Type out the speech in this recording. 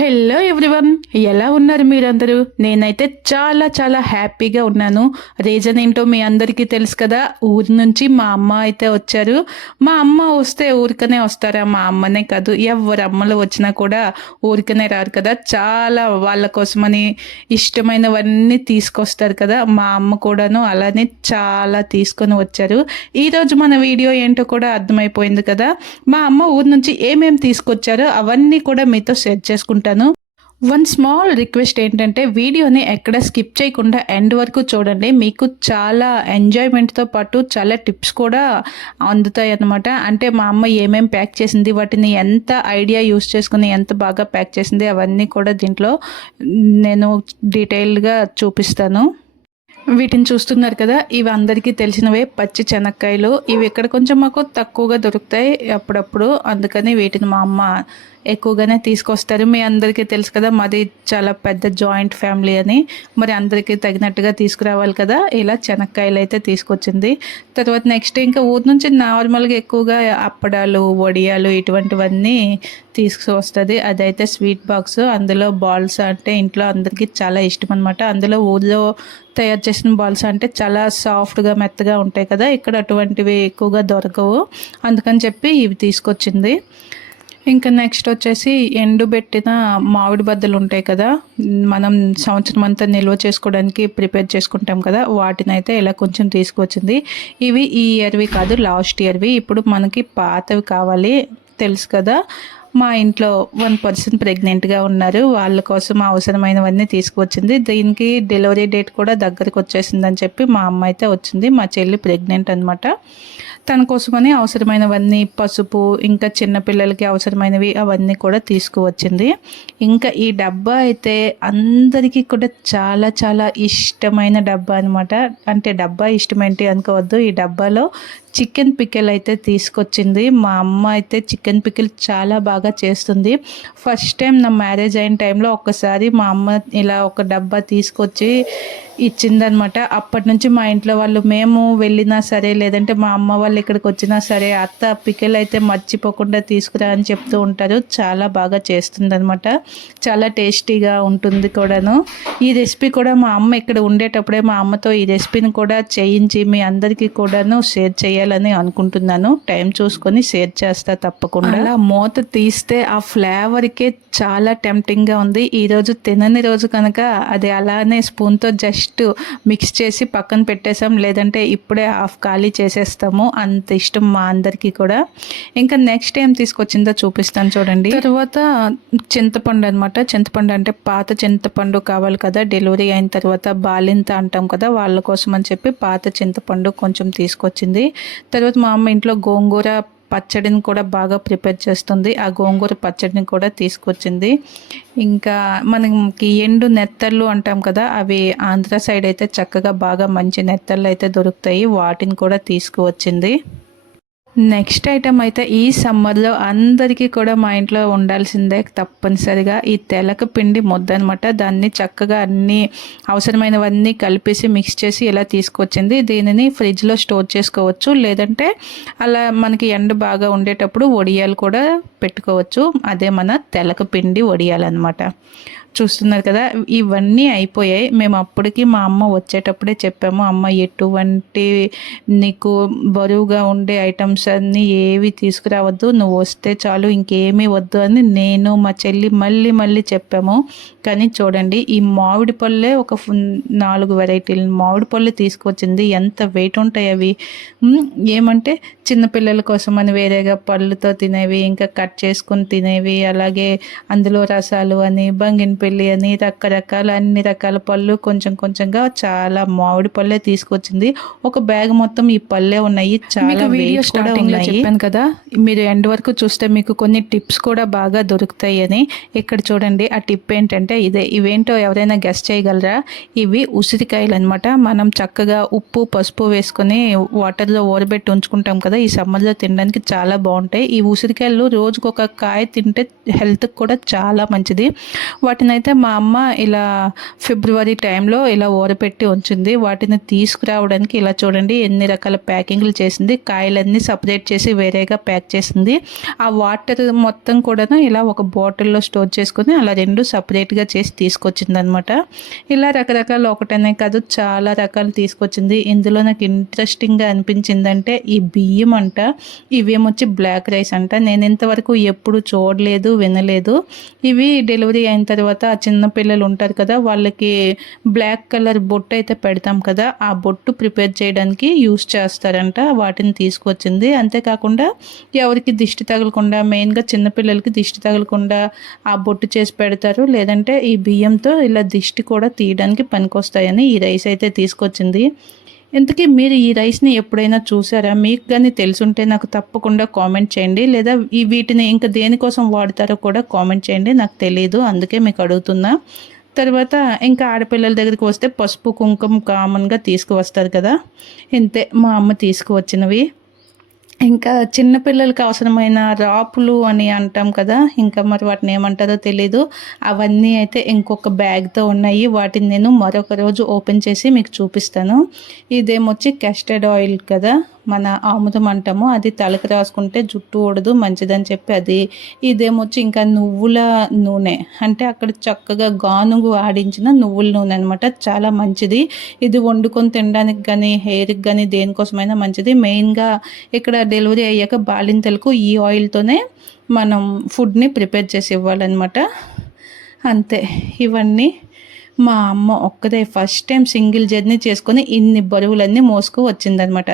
Hello everyone ఎలా ఉన్నారు మీరందరూ? నేనైతే చాలా చాలా హ్యాపీగా ఉన్నాను. రీజన్ ఏంటో మీ అందరికీ తెలుసు కదా ఊరి నుంచి మా అమ్మ అయితే వచ్చారు. మా అమ్మ వస్తే ఊరికనే వస్తారా? మా అమ్మనే కాదు ఎవరు అమ్మలు వచ్చినా కూడా ఊరికనే రారు కదా. చాలా వాళ్ళ కోసమని ఇష్టమైనవన్నీ తీసుకొస్తారు కదా. మా అమ్మ కూడాను అలానే చాలా తీసుకొని వచ్చారు. ఈరోజు మన వీడియో ఏంటో కూడా అర్థమైపోయింది కదా. మా అమ్మ ఊరి నుంచి ఏమేమి తీసుకొచ్చారో అవన్నీ కూడా మీతో షేర్ ఉంటాను వన్ స్మాల్ రిక్వెస్ట్ ఏంటంటే వీడియోని ఎక్కడ స్కిప్ చేయకుండా ఎండ్ వరకు చూడండి. మీకు చాలా ఎంజాయ్మెంట్తో పాటు చాలా టిప్స్ కూడా అందుతాయి అన్నమాట అంటే మా అమ్మ ఏమేమి ప్యాక్ చేసింది వాటిని ఎంత ఐడియా యూస్ చేసుకుని ఎంత బాగా ప్యాక్ చేసింది అవన్నీ కూడా దీంట్లో నేను డీటెయిల్డ్గా చూపిస్తాను. వీటిని చూస్తున్నారు కదా ఇవి అందరికీ తెలిసినవే పచ్చి శనక్కాయలు ఇవి ఇక్కడ కొంచెం మాకు తక్కువగా దొరుకుతాయి అప్పుడప్పుడు. అందుకని వీటిని మా అమ్మ ఎక్కువగానే తీసుకొస్తారు. మీ అందరికీ తెలుసు కదా మాది చాలా పెద్ద జాయింట్ ఫ్యామిలీ అని. మరి అందరికీ తగినట్టుగా తీసుకురావాలి కదా. ఇలా చెనక్కాయలు అయితే తీసుకొచ్చింది. తర్వాత నెక్స్ట్ ఇంకా ఊరి నుంచి నార్మల్గా ఎక్కువగా అప్పడాలు వడియాలు ఇటువంటివన్నీ తీసుకువస్తుంది అదైతే స్వీట్ బాక్స్. అందులో బాల్స్ అంటే ఇంట్లో అందరికీ చాలా ఇష్టం అనమాట అందులో ఊళ్ళో తయారు చేసిన బాల్స్ అంటే చాలా సాఫ్ట్గా మెత్తగా ఉంటాయి కదా. ఇక్కడ అటువంటివి ఎక్కువగా దొరకవు. అందుకని చెప్పి ఇవి తీసుకొచ్చింది. ఇంకా నెక్స్ట్ వచ్చేసి ఎండుబెట్టిన మామిడి బద్దలు ఉంటాయి కదా మనం సంవత్సరం అంతా నిల్వ చేసుకోవడానికి ప్రిపేర్ చేసుకుంటాం కదా వాటిని అయితే ఇలా కొంచెం తీసుకొచ్చింది. ఇవి ఈ ఇయర్వి కాదు లాస్ట్ ఇయర్వి. ఇప్పుడు మనకి పాతవి కావాలి తెలుసు కదా. మా ఇంట్లో వన్ పర్సన్ ప్రెగ్నెంట్గా ఉన్నారు. వాళ్ళ కోసం అవసరమైనవన్నీ తీసుకువచ్చింది. దీనికి డెలివరీ డేట్ కూడా దగ్గరకు వచ్చేసిందని చెప్పి మా అమ్మ అయితే వచ్చింది. మా చెల్లి ప్రెగ్నెంట్ అనమాట తన కోసమని అవసరమైనవన్నీ పసుపు ఇంకా చిన్నపిల్లలకి అవసరమైనవి అవన్నీ కూడా తీసుకువచ్చింది. ఇంకా ఈ డబ్బా అయితే అందరికీ కూడా చాలా చాలా ఇష్టమైన డబ్బా అనమాట అంటే డబ్బా ఇష్టమేంటి అనుకోవద్దు. ఈ డబ్బాలో చికెన్ పికెల్ అయితే తీసుకొచ్చింది. మా అమ్మ అయితే చికెన్ పికిల్ చాలా బాగా చేస్తుంది. ఫస్ట్ టైం నా మ్యారేజ్ అయిన టైంలో ఒక్కసారి మా అమ్మ ఇలా ఒక డబ్బా తీసుకొచ్చి ఇచ్చిందనమాట అప్పటి నుంచి మా ఇంట్లో వాళ్ళు మేము వెళ్ళినా సరే లేదంటే మా అమ్మ వాళ్ళు ఇక్కడికి వచ్చినా సరే అత్త పికెల్ అయితే మర్చిపోకుండా తీసుకురా అని చెప్తూ ఉంటారు. చాలా బాగా చేస్తుంది అనమాట చాలా టేస్టీగా ఉంటుంది కూడాను. ఈ రెసిపీ కూడా మా అమ్మ ఇక్కడ ఉండేటప్పుడే మా అమ్మతో ఈ రెసిపీని కూడా చేయించి మీ అందరికీ కూడాను షేర్ చేయాలని అనుకుంటున్నాను. టైం చూసుకొని షేర్ చేస్తా తప్పకుండా. అలా మూత తీస్తే ఆ ఫ్లేవర్కే చాలా టెంప్టింగ్గా ఉంది. ఈరోజు తినని రోజు కనుక అది అలానే స్పూన్తో జస్ట్ మిక్స్ చేసి పక్కన పెట్టేసాం. లేదంటే ఇప్పుడే హాఫ్ ఖాళీ చేసేస్తాము. అంత ఇష్టం మా అందరికీ కూడా. ఇంకా నెక్స్ట్ ఏం తీసుకొచ్చిందో చూపిస్తాను చూడండి. తర్వాత చింతపండు అనమాట చింతపండు అంటే పాత చింతపండు కావాలి కదా. డెలివరీ అయిన తర్వాత బాలింత అంటాం కదా. వాళ్ళ కోసం అని చెప్పి పాత చింతపండు కొంచెం తీసుకొచ్చింది. తర్వాత మా అమ్మ ఇంట్లో గోంగూర పచ్చడిని కూడా బాగా ప్రిపేర్ చేస్తుంది. ఆ గోంగూర పచ్చడిని కూడా తీసుకొచ్చింది. ఇంకా మనకి ఎండు నెత్తళ్ళు అంటాం కదా అవి ఆంధ్ర సైడ్ అయితే చక్కగా బాగా మంచి నెత్తళ్ళు అయితే దొరుకుతాయి. వాటిని కూడా తీసుకువచ్చింది. నెక్స్ట్ ఐటమ్ అయితే ఈ సమ్మర్లో అందరికీ కూడా మా ఇంట్లో ఉండాల్సిందే తప్పనిసరిగా ఈ తెలక పిండి ముద్ద అనమాట దాన్ని చక్కగా అన్ని అవసరమైనవన్నీ కలిపేసి మిక్స్ చేసి ఇలా తీసుకొచ్చింది. దీనిని ఫ్రిడ్జ్లో స్టోర్ చేసుకోవచ్చు. లేదంటే అలా మనకి ఎండ బాగా ఉండేటప్పుడు వడియాలు కూడా పెట్టుకోవచ్చు. అదే మన తెలక పిండి వడియాలన్నమాట చూస్తున్నారు కదా ఇవన్నీ అయిపోయాయి. మేము అప్పటికి మా అమ్మ వచ్చేటప్పుడే చెప్పాము అమ్మ ఎటువంటి నీకు బరువుగా ఉండే ఐటమ్స్ అన్నీ ఏవి తీసుకురావద్దు నువ్వు వస్తే చాలు ఇంకేమీ వద్దు అని నేను మా చెల్లి మళ్ళీ మళ్ళీ చెప్పాము. కానీ చూడండి ఈ మామిడి పళ్ళే ఒక నాలుగు వెరైటీలు. మామిడి పళ్ళు తీసుకొచ్చింది ఎంత వెయిట్ ఉంటాయి అవి? ఏమంటే చిన్నపిల్లల కోసం అని వేరేగా పళ్ళుతో తినేవి ఇంకా కట్ చేసుకుని తినేవి అలాగే అందులో రసాలు అని బంగిన పెళ్ళి అని రకరకాల అన్ని రకాల పళ్ళు కొంచెం కొంచెంగా చాలా మామిడి పళ్ళే తీసుకొచ్చింది ఒక బ్యాగ్ మొత్తం ఈ పళ్ళే ఉన్నాయి. చాలా స్టార్టింగ్ లో చెప్పాను కదా. మీరు ఎండ్ వరకు చూస్తే మీకు కొన్ని టిప్స్ కూడా బాగా దొరుకుతాయి అని ఇక్కడ చూడండి. ఆ టిప్ ఏంటంటే ఇదే. ఇవేంటో ఎవరైనా గెస్ట్ చేయగలరా? ఇవి ఉసిరికాయలు అనమాట మనం చక్కగా ఉప్పు పసుపు వేసుకొని వాటర్లో ఓరబెట్టి ఉంచుకుంటాం కదా. ఈ సమ్మర్లో తినడానికి చాలా బాగుంటాయి. ఈ ఉసిరికాయలు రోజుకు ఒక కాయ తింటే హెల్త్కి కూడా చాలా మంచిది. వాటిని అయితే మా అమ్మ ఇలా ఫిబ్రవరి టైంలో ఇలా ఊరపెట్టి ఉంచింది. వాటిని తీసుకురావడానికి ఇలా చూడండి. ఎన్ని రకాల ప్యాకింగ్లు చేసింది. కాయలన్నీ సపరేట్ సపరేట్ చేసి వేరేగా ప్యాక్ చేసింది. ఆ వాటర్ మొత్తం కూడా ఇలా ఒక బాటిల్లో స్టోర్ చేసుకుని అలా రెండు సపరేట్గా చేసి తీసుకొచ్చిందనమాట ఇలా రకరకాల ఒకటనే కాదు చాలా రకాలు తీసుకొచ్చింది. ఇందులో నాకు ఇంట్రెస్టింగ్గా అనిపించిందంటే ఈ బియ్యం అంట. ఇవేమొచ్చి బ్లాక్ రైస్ అంట. నేను ఇంతవరకు ఎప్పుడు చూడలేదు వినలేదు. ఇవి డెలివరీ అయిన తర్వాత ఆ చిన్న పిల్లలు ఉంటారు కదా వాళ్ళకి బ్లాక్ కలర్ బొట్టు అయితే పెడతాం కదా ఆ బొట్టు ప్రిపేర్ చేయడానికి యూస్ చేస్తారంట. వాటిని తీసుకొచ్చింది. అంతేకాకుండా ఎవరికి దిష్టి తగలకుండా మెయిన్గా చిన్నపిల్లలకి దిష్టి తగలకుండా ఆ బొట్టు చేసి పెడతారు. లేదంటే ఈ బియ్యంతో ఇలా దిష్టి కూడా తీయడానికి పనికొస్తాయని ఈ రైస్ అయితే తీసుకొచ్చింది. ఇంతకీ మీరు ఈ రైస్ని ఎప్పుడైనా చూసారా? మీకు కానీ తెలుసుంటే నాకు తప్పకుండా కామెంట్ చేయండి. లేదా ఈ వీటిని ఇంకా దేనికోసం వాడతారో కూడా కామెంట్ చేయండి. నాకు తెలియదు అందుకే మీకు అడుగుతున్నా. తర్వాత ఇంకా ఆడపిల్లల దగ్గరికి వస్తే పసుపు కుంకుమ కామన్గా తీసుకువస్తారు కదా? ఇంతే మా అమ్మ తీసుకువచ్చినవి. ఇంకా చిన్నపిల్లలకి అవసరమైన రాపులు అని అంటాం కదా ఇంకా మరి వాటిని ఏమంటారో తెలీదు. అవన్నీ అయితే ఇంకొక బ్యాగ్తో ఉన్నాయి. వాటిని నేను మరొక రోజు ఓపెన్ చేసి మీకు చూపిస్తాను. ఇదేమొచ్చి కస్టర్డ్ ఆయిల్ కదా? మన ఆముదం అంటాము అది తలకు రాసుకుంటే జుట్టు ఊడదు మంచిదని చెప్పి అది ఇదేమొచ్చి ఇంకా నువ్వుల నూనె. అంటే అక్కడ చక్కగా గానుగు ఆడించిన నువ్వుల నూనె అనమాట చాలా మంచిది. ఇది వండుకొని తినడానికి కానీ హెయిర్కి కానీ దేనికోసమైనా మంచిది. మెయిన్గా ఇక్కడ డెలివరీ అయ్యాక బాలింతలకు ఈ ఆయిల్తోనే మనం ఫుడ్ని ప్రిపేర్ చేసి ఇవ్వాలన్నమాట. అంతే. ఇవన్నీ మా అమ్మ ఒక్కదే ఫస్ట్ టైం సింగిల్ జర్నీ చేసుకొని ఇన్ని బరువులన్నీ మోసుకు వచ్చిందనమాట